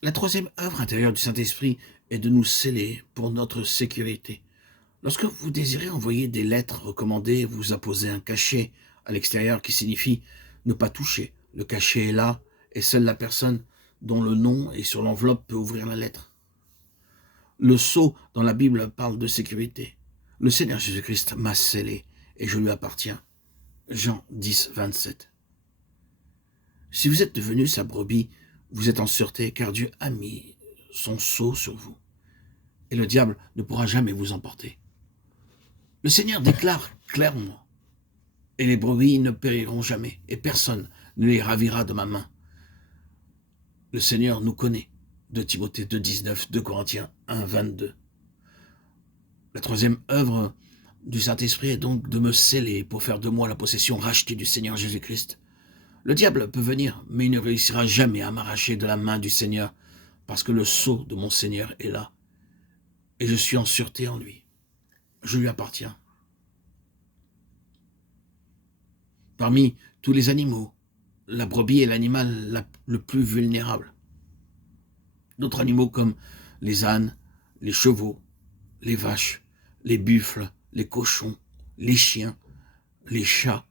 La troisième œuvre intérieure du Saint-Esprit est de nous sceller pour notre sécurité. Lorsque vous désirez envoyer des lettres recommandées, vous apposez un cachet à l'extérieur qui signifie ne pas toucher. Le cachet est là et seule la personne dont le nom est sur l'enveloppe peut ouvrir la lettre. Le sceau dans la Bible parle de sécurité. Le Seigneur Jésus-Christ m'a scellé et je lui appartiens. Jean 10, 27. Si vous êtes devenu sa brebis, vous êtes en sûreté car Dieu a mis son sceau sur vous et le diable ne pourra jamais vous emporter. Le Seigneur déclare clairement, et les brebis ne périront jamais, et personne ne les ravira de ma main. Le Seigneur nous connaît, de Timothée 2, 19, 2 Corinthiens 1, 22. La troisième œuvre du Saint-Esprit est donc de me sceller pour faire de moi la possession rachetée du Seigneur Jésus-Christ. Le diable peut venir, mais il ne réussira jamais à m'arracher de la main du Seigneur, parce que le sceau de mon Seigneur est là, et je suis en sûreté en lui. Je lui appartiens. Parmi tous les animaux, la brebis est l'animal le plus vulnérable. D'autres animaux comme les ânes, les chevaux, les vaches, les buffles, les cochons, les chiens, les chats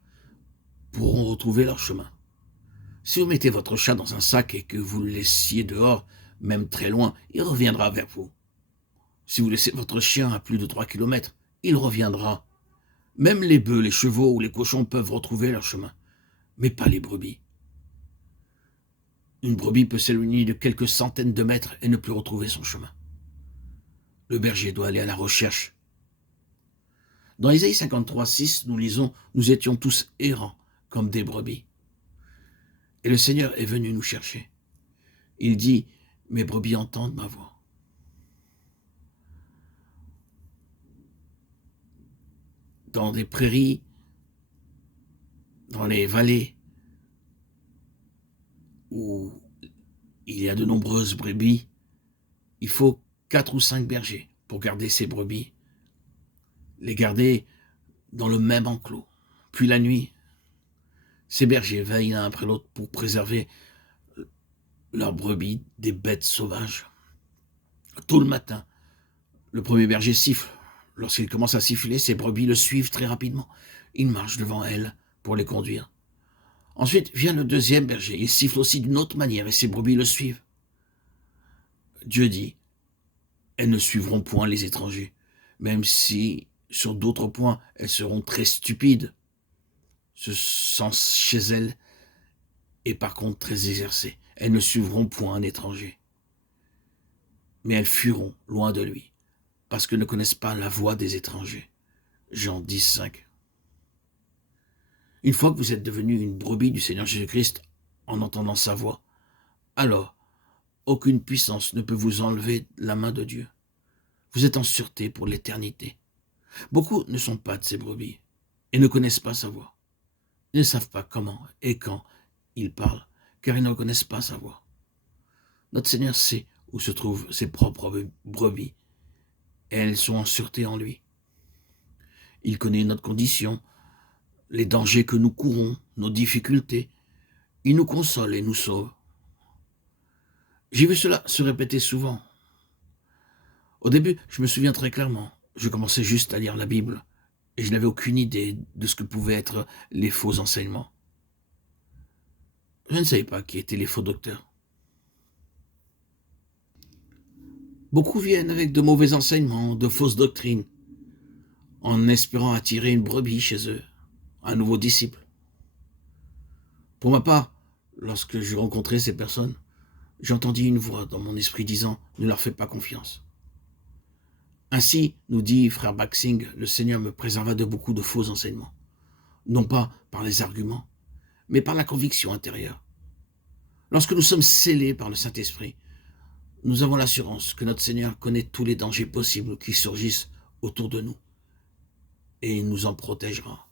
pourront retrouver leur chemin. Si vous mettez votre chat dans un sac et que vous le laissiez dehors, même très loin, il reviendra vers vous. Si vous laissez votre chien à plus de 3 kilomètres, il reviendra. Même les bœufs, les chevaux ou les cochons peuvent retrouver leur chemin, mais pas les brebis. Une brebis peut s'éloigner de quelques centaines de mètres et ne plus retrouver son chemin. Le berger doit aller à la recherche. Dans Ésaïe 53, 6, nous lisons « Nous étions tous errants comme des brebis. Et le Seigneur est venu nous chercher. Il dit « Mes brebis entendent ma voix. » Dans des prairies, dans les vallées, où il y a de nombreuses brebis, il faut 4 ou 5 bergers pour garder ces brebis, les garder dans le même enclos. Puis la nuit, ces bergers veillent l'un après l'autre pour préserver leurs brebis des bêtes sauvages. Tôt le matin, le premier berger siffle. Lorsqu'il commence à siffler, ses brebis le suivent très rapidement. Il marche devant elles pour les conduire. Ensuite vient le deuxième berger. Il siffle aussi d'une autre manière et ses brebis le suivent. Dieu dit, elles ne suivront point les étrangers, même si sur d'autres points elles seront très stupides. Ce sens chez elles est par contre très exercé. Elles ne suivront point un étranger, mais elles fuiront loin de lui, parce qu'elles ne connaissent pas la voix des étrangers. Jean 10, 5. Une fois que vous êtes devenu une brebis du Seigneur Jésus-Christ en entendant sa voix, alors aucune puissance ne peut vous enlever la main de Dieu. Vous êtes en sûreté pour l'éternité. Beaucoup ne sont pas de ces brebis et ne connaissent pas sa voix. Ils ne savent pas comment et quand il parle, car ils ne reconnaissent pas sa voix. Notre Seigneur sait où se trouvent ses propres brebis, et elles sont en sûreté en lui. Il connaît notre condition, les dangers que nous courons, nos difficultés. Il nous console et nous sauve. J'ai vu cela se répéter souvent. Au début, je me souviens très clairement, je commençais juste à lire la Bible, et je n'avais aucune idée de ce que pouvaient être les faux enseignements. Je ne savais pas qui étaient les faux docteurs. Beaucoup viennent avec de mauvais enseignements, de fausses doctrines, en espérant attirer une brebis chez eux, un nouveau disciple. Pour ma part, lorsque je rencontrais ces personnes, j'entendis une voix dans mon esprit disant « Ne leur fais pas confiance ». Ainsi, nous dit frère Baxing, le Seigneur me préserva de beaucoup de faux enseignements, non pas par les arguments, mais par la conviction intérieure. Lorsque nous sommes scellés par le Saint-Esprit, nous avons l'assurance que notre Seigneur connaît tous les dangers possibles qui surgissent autour de nous, et il nous en protégera.